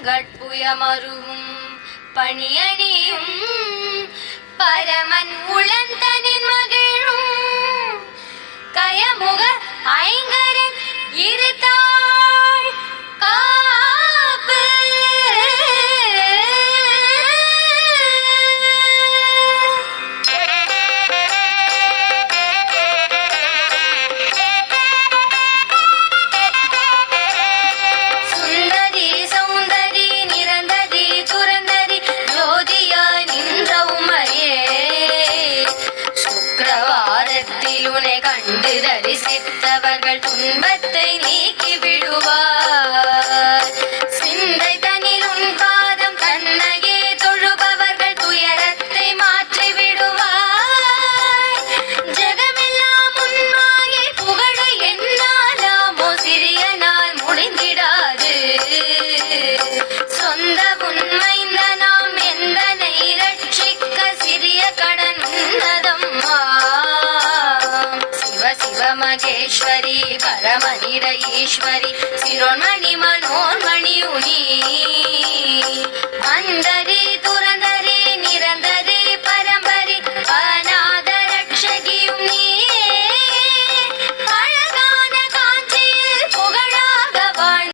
செங்கட்புயமருவும் பணியணியும் பரமன் உளந்தனின் மகிழும் கயமுக ஐங்கரன் இருத்தாள் காப்பு சுந்தரி சௌந்தரி நிரந்தரி துரந்தரி ஜோதியா நின்ற உமையே சுக்கிரவாரத்தில் உன்னை கண்டு தரிசித்தவர்கள் துன்பத்தை நீக்கி விடுவார் சிந்தை தனில் உன் பாதம் தன்னையே தொழுபவர்கள் துயரத்தை மாற்றி விடுவார் ஜெகமெல்லாம் உன்மாயை புகழ என்னாலாமோ சிறிய நாள் முடிந்திடாது சொந்த உண்மைந்த நாம் எந்தனை ரட்சிக்க சிறிய கடன் உன்னதம்மா சிவ சிவ மகேஸ்வரி பரமனிட ஈஸ்வரி சிரோன்மணி மனோன்மணி உனி